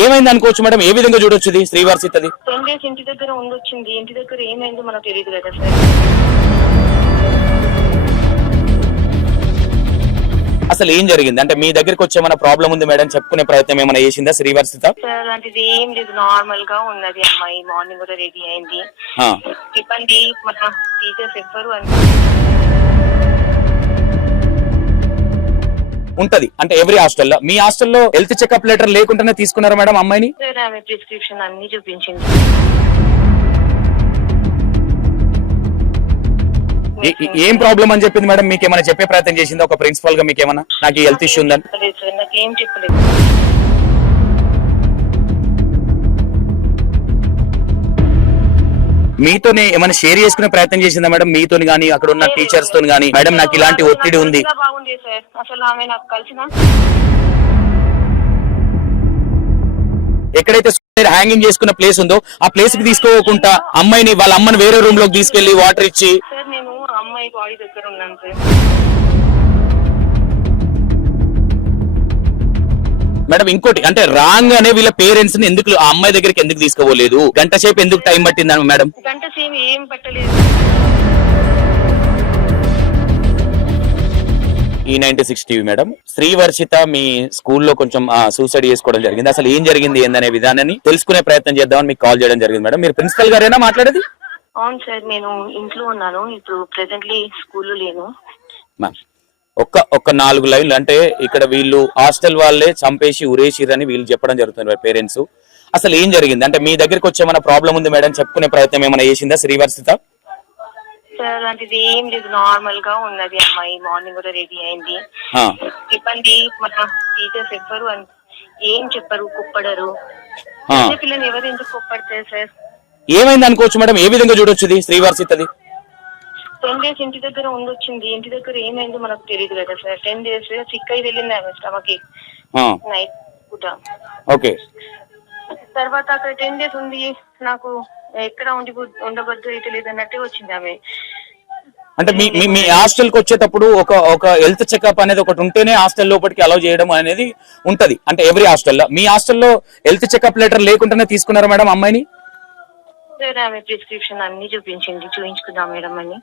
ఏమైంది అనుకోవచ్చు మేడం? ఏ విధంగా చూడొచ్చు ఇది శ్రీవర్షితది? 10 డేస్ ఇంటి దగ్గర ఉండొచ్చింది. ఇంటి దగ్గర ఏమైందో మనకు తెలియదు కదా సార్. అసలు ఏం జరిగింది అంటే మీ దగ్గరికి వచ్చే ఏమైనా ప్రాబ్లం ఉంది మేడం చెప్పుకునే ప్రయత్నం ఏమైనా చేసిందా శ్రీవర్షిత? సార్ అలాంటిది ఏం లేదు, నార్మల్ గా ఉన్నది. అమ్మాయి మార్నింగ్ కూడా రెడీ అయింది. చెప్పండి, మన టీచర్స్ ఎవ్వరు అని ఉంటది అంటే ఎవ్రీ హాస్టల్లో. మీ హాస్టల్లో హెల్త్ చెకప్ లెటర్ లేకుండానే తీసుకున్నారా మేడం అమ్మాయిని? సార్ ఆమె ప్రిస్క్రిప్షన్ అన్ని చూపించింది. ఏం ప్రాబ్లం అని చెప్పింది మేడం? మీకు ఏమైనా చెప్పే ప్రయత్నం చేసిందా ఒక ప్రిన్సిపల్ గా? మీకు ఏమైనా నాకు హెల్త్ ఇష్యూ ఉందని? నాకేం చెప్పలేదు. మీతోనే ఏమైనా షేర్ చేసుకునే ప్రయత్నం చేసిందా మేడం? మీతోని గానీ అక్కడ ఉన్న టీచర్స్ తోని గానీ మేడం నాకు ఇలాంటి ఒత్తిడి ఉంది. బాగుంది సార్. అసలు ఆమె నాకు కలిసిన ఎక్కడైతే హ్యాంగింగ్ చేసుకున్న ప్లేస్ ఉందో ఆ ప్లేస్ కి తీసుకోకుండా అమ్మాయిని వాళ్ళ అమ్మని వేరే రూమ్ లోకి తీసుకెళ్లి వాటర్ ఇచ్చి. సార్ నేను అమ్మాయి బాడీ దగ్గర ఉన్నాను సార్. మేడం ఇంకోటి అంటే రాంగ్ అనే వీళ్ళ పేరెంట్స్ ని ఎందుకు ఆ అమ్మాయి దగ్గరికి ఎందుకు తీసుకోలేదు? గంట సేపు ఎందుకు టైం పట్టిందని మేడం? గంట సేపు ఏం పట్టలేదు. E96 టీవీ మేడం, శ్రీవర్షిత మీ స్కూల్లో కొంచెం సూసైడ్ చేసుకోవడం జరిగింది. అసలు ఏం జరిగింది ఏందనే విధానాన్ని తెలుసుకునే ప్రయత్నం చేద్దామని మీకు కాల్ చేయడం జరిగింది మేడం. మీరు ప్రిన్సిపల్ గారేనా మాట్లాడేది? అవును సార్, నేను ఇంట్లో ఉన్నాను ఇప్పుడు, ప్రెసెంట్లీ స్కూల్లో లేను. ఒక్క 4 లైన్లు అంటే ఇక్కడ వీళ్ళు హాస్టల్ వాళ్ళే చంపేసి ఉరేసిరని వీళ్ళు చెప్పడం జరుగుతుంది పేరెంట్స్. అసలు ఏం జరిగింది అంటే మీ దగ్గరికి వచ్చే ఏమైనా ప్రాబ్లం ఉంది మేడం చెప్పుకునే ప్రయత్నం ఏమైనా చేసిందా శ్రీవర్షిత? సార్ అలాంటిది ఏం లేదు, నార్మల్ గా ఉన్నది. అమ్మాయి మార్నింగ్ కూడా రెడీ అయింది. చెప్పండి, మన టీచర్స్ ఎవ్వరు ఏం చెప్పరు, కుప్పడరు. పిల్లలు ఎవరు ఎందుకు కుప్పడతారు సార్? ఏమైంది అనుకోవచ్చు మేడం? ఏ విధంగా చూడొచ్చు ఇది శ్రీవర్షితది? 10 డేస్ ఇంటి దగ్గర ఉండొచ్చింది. ఇంటి దగ్గర ఏమైందో మనకు తెలియదు కదా సార్. 10 డేస్ సిక్ అయి వెళ్ళింది ఆమె స్టమక్ నైట్ పూట. ఓకే. తర్వాత అక్కడ 10 డేస్ ఉంది, నాకు ఎక్కడ ఉండబద్దు తెలియదు అన్నట్టే వచ్చింది ఆమె. అంటే మీ హాస్టల్ కి వచ్చేటప్పుడు ఒక హెల్త్ చెకప్ అనేది ఒకటి ఉంటేనే హాస్టల్ లోపలికి అలౌ చేయడం అనేది ఉంటది అంటే ఎవ్రీ హాస్టల్లో. మీ హాస్టల్లో హెల్త్ చెకప్ లెటర్ లేకుండానే తీసుకున్నారా మేడం అమ్మాయిని? సార్ ఆమె ప్రిస్క్రిప్షన్ అన్ని చూపించింది. చూపించుకుందాం మేడం అని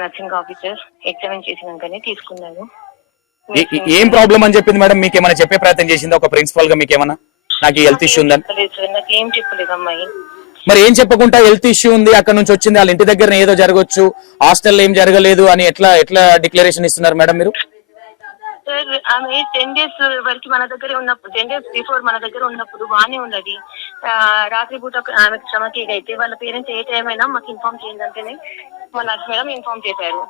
నర్సింగ్ ఆఫీసర్ ఎగ్జామిన్ చేసినాకనే తీసుకున్నాను. ఏం ప్రాబ్లం అని చెప్పింది మేడం? మీకు ఏమైనా చెప్పే ప్రయత్నం చేసిందా ఒక ప్రిన్సిపల్ గా? మీకు ఏమైనా నాకు హెల్త్ ఇష్యూ ఉందని? నాకేం చెప్పలేదు అమ్మాయి. మరి ఏం చెప్పకుండా హెల్త్ ఇష్యూ ఉంది అక్కడ నుంచి వచ్చింది, వాళ్ళ ఇంటి దగ్గర ఏదో జరగవచ్చు, హాస్టల్లో ఏం జరగలేదు అని ఎట్లా డిక్లరేషన్ ఇస్తున్నారు మేడం మీరు? సార్ ఆమె 10 డేస్ వరకు మన దగ్గర ఉన్నప్పుడు, 10 డేస్ బిఫోర్ మన దగ్గర ఉన్నప్పుడు బాగానే ఉన్నది. రాత్రి పూట ఆమెకు స్టమక్ ఏక్ అయితే వాళ్ళ పేరెంట్స్ ఏ టైం అయినా మాకు ఇన్ఫార్మ్ చేయండి అంటేనే మా నర్స్ మేడం ఇన్ఫార్మ్ చేశారు.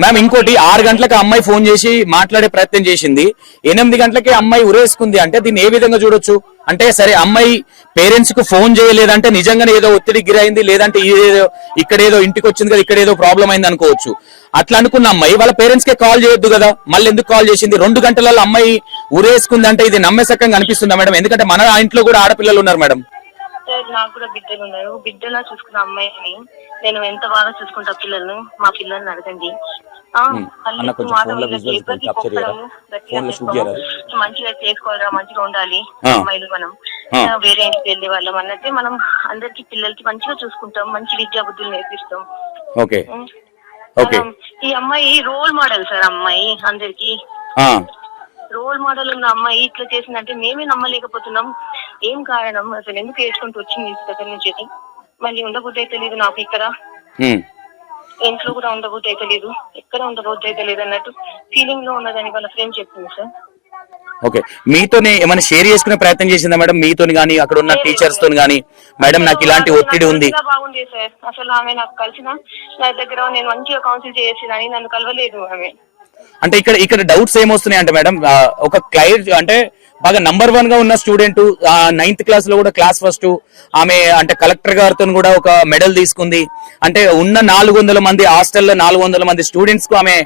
మ్యామ్ ఇంకోటి 6 గంటలకు అమ్మాయి ఫోన్ చేసి మాట్లాడే ప్రయత్నం చేసింది, 8 గంటలకి అమ్మాయి ఉరేసుకుంది అంటే దీన్ని ఏ విధంగా చూడొచ్చు? అంటే సరే అమ్మాయి పేరెంట్స్ కు ఫోన్ చేయలేదంటే నిజంగానే ఏదో ఒత్తిడికి గురైంది, లేదంటే ఇక్కడేదో ఇంటికి వచ్చింది కదా ఇక్కడేదో ప్రాబ్లం అయింది అనుకోవచ్చు. అట్లా అనుకున్న అమ్మాయి వాళ్ళ పేరెంట్స్ కే కాల్ చేయొద్దు కదా, మళ్ళీ ఎందుకు కాల్ చేసింది? 2 గంటలలో అమ్మాయి ఉరేసుకుంది అంటే ఇది నమ్మేసకంగా అనిపిస్తుందా మేడం? ఎందుకంటే మన ఇంట్లో కూడా ఆడపిల్లలు ఉన్నారు మేడం. సార్ నాకు కూడా బిడ్డలు ఉన్నారు. బిడ్డలా చూసుకున్న అమ్మాయిని నేను ఎంత బాగా చూసుకుంటా పిల్లలను, మా పిల్లల్ని అడగండి. మంచిగా చేసుకోవాలా, మంచిగా ఉండాలి అమ్మాయిలు. మనం వేరే ఇంటికి వెళ్ళే వాళ్ళం అన్నట్టే మనం అందరికి పిల్లలకి మంచిగా చూసుకుంటాం, మంచి విద్యా బుద్ధులు నేర్పిస్తాం. ఈ అమ్మాయి రోల్ మోడల్ సార్. అమ్మాయి అందరికి రోల్ మోడల్ ఉన్న అమ్మాయి ఇట్లా చేసిందంటే మేమే నమ్మలేకపోతున్నాం. ఏం కారణం అసలు? ఎందుకు ఏడ్చుకుంటూ వచ్చింది ఇంటి దగ్గర నుంచి? మళ్ళీ ఉండబుద్ధి అయితే లేదు నాకు, ఇక్కడ ఇంట్లో కూడా ఉండబుద్ధి అయితే లేదు, ఎక్కడ ఉండబుద్ధి అయితే లేదు అన్నట్టు ఫీలింగ్ లో ఉన్నదని వాళ్ళ ఫ్రెండ్ చెప్పింది సార్. ఓకే, మీతోనే ఏమైనా షేర్ చేసుకునే ప్రయత్నం చేసిందా మేడం? మీతోని గానీ అక్కడ ఉన్న టీచర్స్ తోని గానీ మేడం నాకు ఇలాంటి ఒత్తిడి ఉంది? బాగుంది సార్. అసలు ఆమె నాకు కలిసిన నా దగ్గర నేను మంచిగా కౌన్సిల్ చేసేదాన్ని, నన్ను కలవలేదు ఆమె. అంటే ఇక్కడ డౌట్స్ ఏమొస్తున్నాయి అంటే మేడం, ఒక క్లయింట్ అంటే బాగా నంబర్ 1 గా ఉన్న స్టూడెంట్ 9th క్లాస్ లో కూడా క్లాస్ ఫస్ట్, ఆమె అంటే కలెక్టర్ గారితో కూడా ఒక మెడల్ తీసుకుంది. అంటే ఉన్న 400 మంది హాస్టల్లో 400 మంది స్టూడెంట్స్ కు ఆమె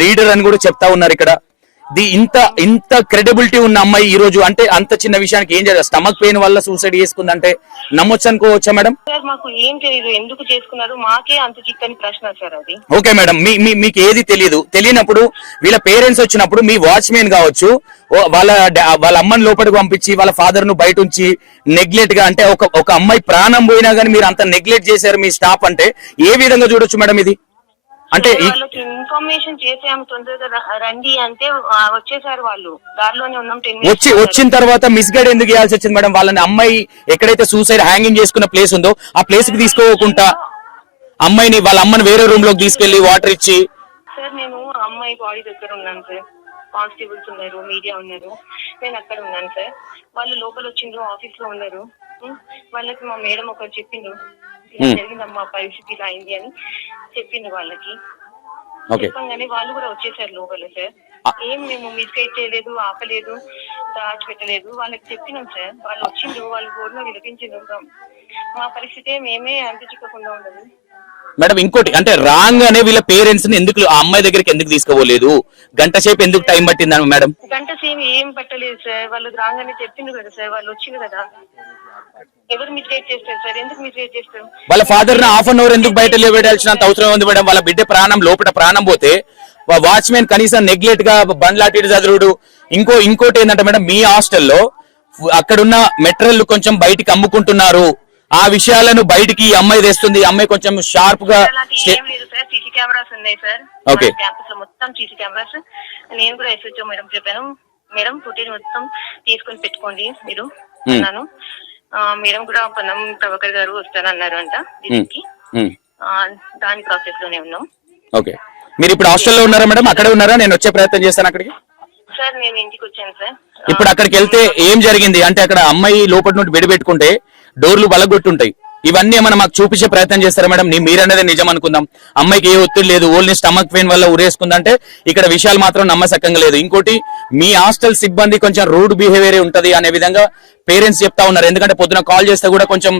లీడర్ అని కూడా చెప్తా ఉన్నారు. ఇక్కడ ఇంత క్రెడిబిలిటీ ఉన్న అమ్మాయి ఈ రోజు అంటే అంత చిన్న విషయానికి ఏం చేయాలి? స్టమక్ పెయిన్ వల్ల సూసైడ్ చేసుకుందంటే నమ్మొచ్చు అనుకోవచ్చా మేడం? సార్ మాకు ఏం తెలియదు, ఎందుకు చేసుకున్నారు మాకే అంత చిక్కని ప్రశ్న సార్ అది. ఓకే మేడం, మీకు ఏది తెలియనప్పుడు వీళ్ళ పేరెంట్స్ వచ్చినప్పుడు మీ వాచ్మెన్ కావచ్చు వాళ్ళ అమ్మని లోపలికి పంపించి వాళ్ళ ఫాదర్ ను బయట ఉంచి నెగ్లెక్ట్ గా అంటే ఒక అమ్మాయి ప్రాణం పోయినా గానీ మీరు అంత నెగ్లెక్ట్ చేశారు మీ స్టాఫ్ అంటే ఏ విధంగా చూడొచ్చు మేడం ఇది? అంటే వాళ్ళకి ఇన్ఫర్మేషన్ చేసాము తొందరగా రండి అంటే వచ్చేసారు, వాళ్ళు దారిలోనే ఉన్నాం. వచ్చిన తర్వాత మిస్గైడ్ ఎందుకు చేయాల్సి వచ్చింది మేడం? వాళ్ళని అమ్మాయి ఎక్కడైతే సూసైడ్ హ్యాంగింగ్ చేసుకున్న ప్లేస్ ఉందో ఆ ప్లేస్ కి తీసుకోకుండా అమ్మాయిని వాళ్ళ అమ్మని వేరే రూమ్ లోకి తీసుకెళ్లి వాటర్ ఇచ్చి. సార్ నేను అమ్మాయి బాడీ దగ్గర ఉన్నాను సార్, కానిస్టేబుల్స్ ఉన్నారు, మీడియా ఉన్నారు, నేను అక్కడ ఉన్నాను సార్. వాళ్ళు లోపల వచ్చిండ్రు, ఆఫీస్ లో ఉన్నారు. వాళ్ళకి మా మేడం ఒకరు చెప్పిండ్రు జరిగిందమ్మా పరిస్థితి ఇలా అయింది అని చెప్పిండ్రు వాళ్ళకి. చెప్పంగానే వాళ్ళు కూడా వచ్చేసారు లోపల సార్. ఏం మేము మిస్గైడ్ చేయలేదు, ఆపలేదు, దాచిపెట్టలేదు, వాళ్ళకి చెప్పినాం సార్. వాళ్ళు వచ్చిండ్రు, వాళ్ళు బోర్డులో వినిపించిండ్రు. మా పరిస్థితి మేమే అంత చిక్కకుండా ఉండదు మేడం. ఇంకోటి అంటే రాంగ్ అనే వీళ్ళ పేరెంట్స్ ని ఎందుకు ఆ అమ్మాయి దగ్గరికి ఎందుకు తీసుకోలేదు? గంట సేపు ఎందుకు టైం పట్టిందా మేడం? గంట సేపు ఏం పట్టలేదు సార్, వాళ్ళు రాంగ్ అని చెప్పిండ్రు కదా సార్. వాళ్ళు వచ్చిండ్రు కదా, ఎవరు మిస్గైడ్ చేస్తారు సార్? ఎందుకు మిస్గైడ్ చేస్తారు? వాళ్ళ ఫాదర్ ని హాఫ్ అన్ అవర్ ఎందుకు బయట లేవేడాల్సినంత అవసరం ఉంది మేడం? వాళ్ళ బిడ్డ ప్రాణం లోపల ప్రాణం పోతే వాచ్మెన్ కనీసం నెగ్లెక్ట్ గా బండ్లాటి చదువుడు. ఇంకోటి ఏంటంటే మేడం, మీ హాస్టల్లో అక్కడున్న మెటీరియల్ కొంచెం బయటికి అమ్ముకుంటున్నారు, ఆ విషయాలను బయటికి ఈ అమ్మాయి తెస్తుంది. ఈ అమ్మాయి కొంచెం షార్ప్ గా సీసీ కెమెరాస్ ఉన్నాయి సార్ క్యాంపస్ లో, మొత్తం సీసీ కెమెరాస్. నేను కూడా ఎస్హెచ్ఓ మేడం చెప్పాను, మేడం ఫుటేజ్ మొత్తం తీసుకొని పెట్టుకోండి మీరు అన్నాను. మేడం కూడా పొన్నం ప్రభాకర్ గారు వస్తానన్నారు అంట దీనికి. దాని ప్రాసెస్ లోనే ఉన్నాం. ఓకే, మీరు ఇప్పుడు హాస్టల్లో ఉన్నారా మేడం? అక్కడే ఉన్నారా? నేను వచ్చే ప్రయత్నం చేస్తాను అక్కడికి. సార్ నేను ఇంటికి వచ్చాను సార్. ఇప్పుడు అక్కడికి వెళ్తే ఏం జరిగింది అంటే అక్కడ అమ్మాయి లోపల నుండి బెడి పెట్టుకుంటే డోర్లు బలగొట్టుంటాయి. ఇవన్నీ ఏమైనా మాకు చూపించే ప్రయత్నం చేస్తారా మేడం? మీరనేది నిజం అనుకుందాం, అమ్మాయికి ఏ ఒత్తిడి లేదు, ఓన్లీ స్టమక్ పెయిన్ వల్ల ఉరేసుకుందంటే ఇక్కడ విషయాలు మాత్రం నమ్మసక్కంగా లేదు. ఇంకోటి మీ హాస్టల్ సిబ్బంది కొంచెం రూడ్ బిహేవియర్ ఉంటది అనే విధంగా పేరెంట్స్ చెప్తా ఉన్నారు. ఎందుకంటే పొద్దున కాల్ చేస్తే కూడా కొంచెం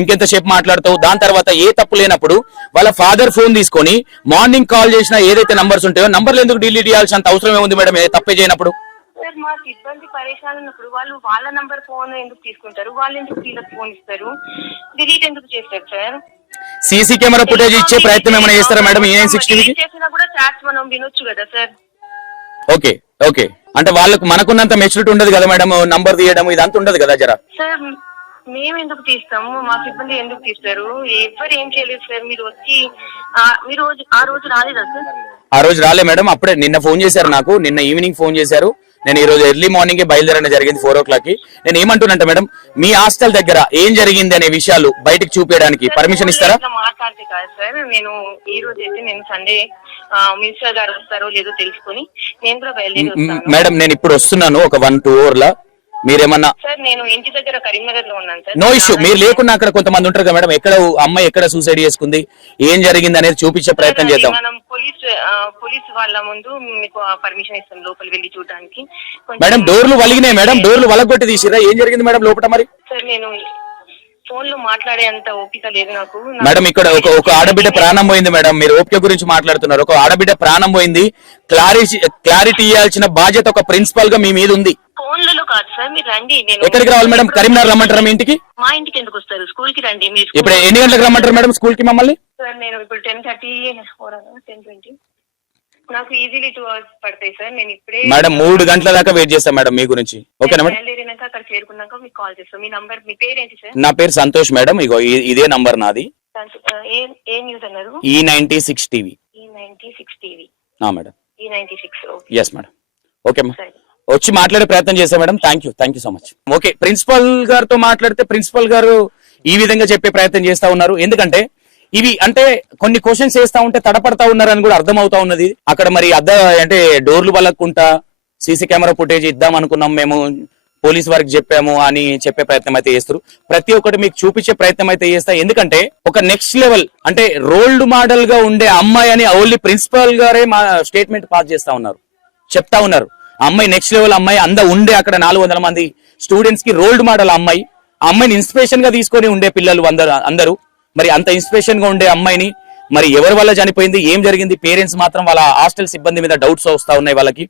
ఇంకెంతసేపు మాట్లాడుతావు, దాని తర్వాత ఏ తప్పు లేనప్పుడు వాళ్ళ ఫాదర్ ఫోన్ తీసుకొని మార్నింగ్ కాల్ చేసిన ఏదైతే నంబర్స్ ఉంటాయో నంబర్లు ఎందుకు డిలీట్ చేయాల్సినంత అవసరం ఏముంది మేడం ఏ తప్పే చేయనప్పుడు? సార్ మా సిబ్బంది పరేషాన్ ఉన్నప్పుడు వాళ్ళు వాళ్ళ నంబర్ ఫోన్ ఎందుకు తీసుకుంటారు? వాళ్ళు ఎందుకు వీళ్ళకి ఫోన్ ఇస్తారు? డిలీట్ ఎందుకు చేస్తారు సార్? సీసీ కెమెరా ఫుటేజ్ ఇచ్చే ప్రయత్నం ఏమైనా చేస్తారా మేడం? చేసినా కూడా చాట్స్ మనం వినొచ్చు కదా సార్. ఓకే ఓకే, అంటే వాళ్ళకు మనకున్నంత మెచ్యూరిటీ ఉండదు కదా మేడం, నంబర్ తీయడం ఇదంతా ఉండదు కదా జరా. సార్ మేము ఎందుకు తీస్తాము, మా సిబ్బంది ఎందుకు తీస్తారు? ఎవరు ఏం చేయలేదు సార్. మీరు వచ్చి మీరు ఆ రోజు రాలేదా సార్? ఆ రోజు రాలే మేడం, అప్పుడే నిన్న ఫోన్ చేశారు నాకు, నిన్న ఈవినింగ్ ఫోన్ చేశారు. నేను ఈ రోజు ఎర్లీ మార్నింగ్ బయలుదేరడం జరిగింది 4 o'clock కి. నేను ఏమంటున్నా మేడం, మీ హాస్టల్ దగ్గర ఏం జరిగింది అనే విషయాలు బయటకు చూపించడానికి పర్మిషన్ ఇస్తారా? మాట్లాడితే కాదు సార్, నేను ఈ రోజు అయితే నేను సండే మినిస్టర్ గారు వస్తారో లేదో తెలుసుకొని నేను కూడా బయలుదేరి మేడం. నేను ఇప్పుడు వస్తున్నాను ఒక 1-2 hours. మీరేమన్నా సార్ నేను ఇంటి దగ్గర కరీంనగర్ లో ఉన్నాను సార్. నో ఇష్యూ, మీరు లేకున్నా అక్కడ కొంతమంది ఉంటారు కదా మేడం, ఎక్కడ అమ్మాయి ఎక్కడ సూసైడ్ చేసుకుంది, ఏం జరిగింది అనేది చూపించే ప్రయత్నం చేద్దాం. మనం పోలీస్ వాళ్ళ ముందు మీకు పర్మిషన్ ఇస్తాం లోపల వెళ్ళి చూడడానికి. మేడం డోర్లు వలిగినాయి మేడం, డోర్లు వలగొట్టి తీసిరా, ఏం జరిగింది మేడం లోపల మరి? సార్ నేను ఫోన్ లో మాట్లాడే అంత ఓపిక లేదు నాకు మేడం. ఇక్కడ ఒక ఆడబిడ్డ ప్రాణం పోయింది మేడం, మీరు ఓపిక గురించి మాట్లాడుతున్నారు. ఒక ఆడబిడ్డ ప్రాణం పోయింది, క్లారిటీ ఇవ్వాల్సిన బాధ్యత ఒక ప్రిన్సిపల్ గా మీ మీద ఉంది. ఫోన్లలో కాదు సార్, మీరు రండి. ఎక్కడికి రావాలి మేడం? కరీంనగర్ రమ్మంటారా మీ ఇంటికి? మా ఇంటికి ఎందుకు వస్తారు? స్కూల్ కి రండి. మీరు ఇప్పుడు ఎన్ని గంటలకు రమ్మంటారు మేడం స్కూల్ కి మమ్మల్ని? సార్ నేను ఇప్పుడు 10:30 10:20 నాకు ఈజీలీ 2 hours పడతాయి సార్. నేను ఇప్పుడే మేడం 3 గంటల దాకా వెయిట్ చేస్తాను మేడం మీ గురించి. ఓకేనా మేడం? బయలుదేరినాక అక్కడ చేరుకున్నాక మీకు కాల్ చేస్తాం. మీ నంబర్, మీ పేరేంటి సార్? నా పేరు సంతోష్ మేడం, ఇగో ఇదే నంబర్ నాది. ఏ న్యూస్ అన్నారు? E96 TV. E96 TV. Madam E96. Yes madam. Okay madam, వచ్చి మాట్లాడే ప్రయత్నం చేస్తాం మేడం. Thank you so much. Okay, principal గారితో మాట్లాడితే ప్రిన్సిపల్ గారు ఈ విధంగా చెప్పే ప్రయత్నం చేస్తా ఉన్నారు. ఎందుకంటే ఇవి అంటే కొన్ని క్వశ్చన్స్ వేస్తా ఉంటే తడపడతా ఉన్నారని కూడా అర్థం అవుతా ఉన్నది. అక్కడ మరి అంటే డోర్లు బలక్కుంటా సీసీ కెమెరా ఫుటేజ్ ఇద్దాం అనుకున్నాం మేము, పోలీస్ వారికి చెప్పాము అని చెప్పే ప్రయత్నం అయితే చేస్తారు. ప్రతి ఒక్కటి మీకు చూపించే ప్రయత్నం అయితే చేస్తా. ఎందుకంటే ఒక నెక్స్ట్ లెవెల్ అంటే రోల్డ్ మోడల్ గా ఉండే అమ్మాయి అని ఓన్లీ ప్రిన్సిపల్ గారే మా స్టేట్మెంట్ పాస్ చేస్తా ఉన్నారు, చెప్తా ఉన్నారు. అమ్మాయి నెక్స్ట్ లెవెల్ అమ్మాయి, ఉండే అక్కడ 400 మంది స్టూడెంట్స్ కి రోల్డ్ మోడల్ అమ్మాయి. ఆ అమ్మాయిని ఇన్స్పిరేషన్ గా తీసుకొని ఉండే పిల్లలు అందరూ. మరి అంత ఇన్స్పిరేషన్ గా ఉండే అమ్మాయిని మరి ఎవరి వల్ల చనిపోయింది, ఏం జరిగింది, పేరెంట్స్ మాత్రం వాళ్ళ హాస్టల్ సిబ్బంది మీద డౌట్స్ వస్తా ఉన్నాయి వాళ్ళకి.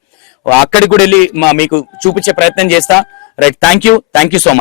అక్కడికి కూడా వెళ్ళి మీకు చూపించే ప్రయత్నం చేస్తా. Right, thank you so much.